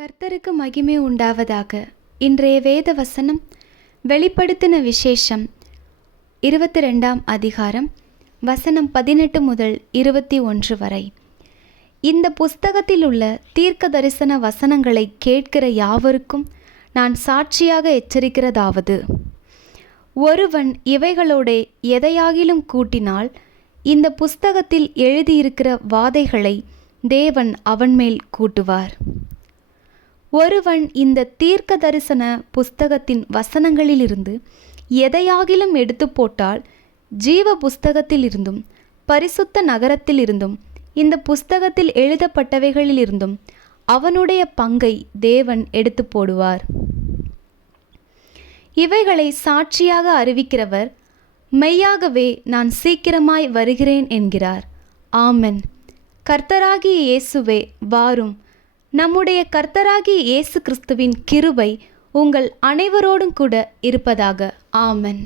கர்த்தருக்கு மகிமை உண்டாவதாக. இன்றைய வேத வசனம் வெளிப்படுத்தின விசேஷம் 22ஆம் அதிகாரம் வசனம் 18 முதல் 21 வரை. இந்த புஸ்தகத்தில் உள்ள தீர்க்க தரிசன வசனங்களை கேட்கிற யாவருக்கும் நான் சாட்சியாக எச்சரிக்கிறதாவது, ஒருவன் இவைகளோட எதையாகிலும் கூட்டினால் இந்த புஸ்தகத்தில் எழுதியிருக்கிற வாதைகளை தேவன் அவன் மேல் கூட்டுவார். ஒருவன் இந்த தீர்க்க தரிசன புஸ்தகத்தின் வசனங்களிலிருந்து எதையாகிலும் எடுத்து போட்டால் ஜீவ புஸ்தகத்திலிருந்தும் பரிசுத்த நகரத்திலிருந்தும் இந்த புஸ்தகத்தில் எழுதப்பட்டவைகளிலிருந்தும் அவனுடைய பங்கை தேவன் எடுத்து போடுவார். இவைகளை சாட்சியாக அறிவிக்கிறவர் மெய்யாகவே நான் சீக்கிரமாய் வருகிறேன் என்கிறார். ஆமென். கர்த்தராகிய இயேசுவே வாரும். நம்முடைய கர்த்தராகிய இயேசு கிறிஸ்துவின் கிருபை உங்கள் அனைவரோடும் கூட இருப்பதாக. ஆமென்.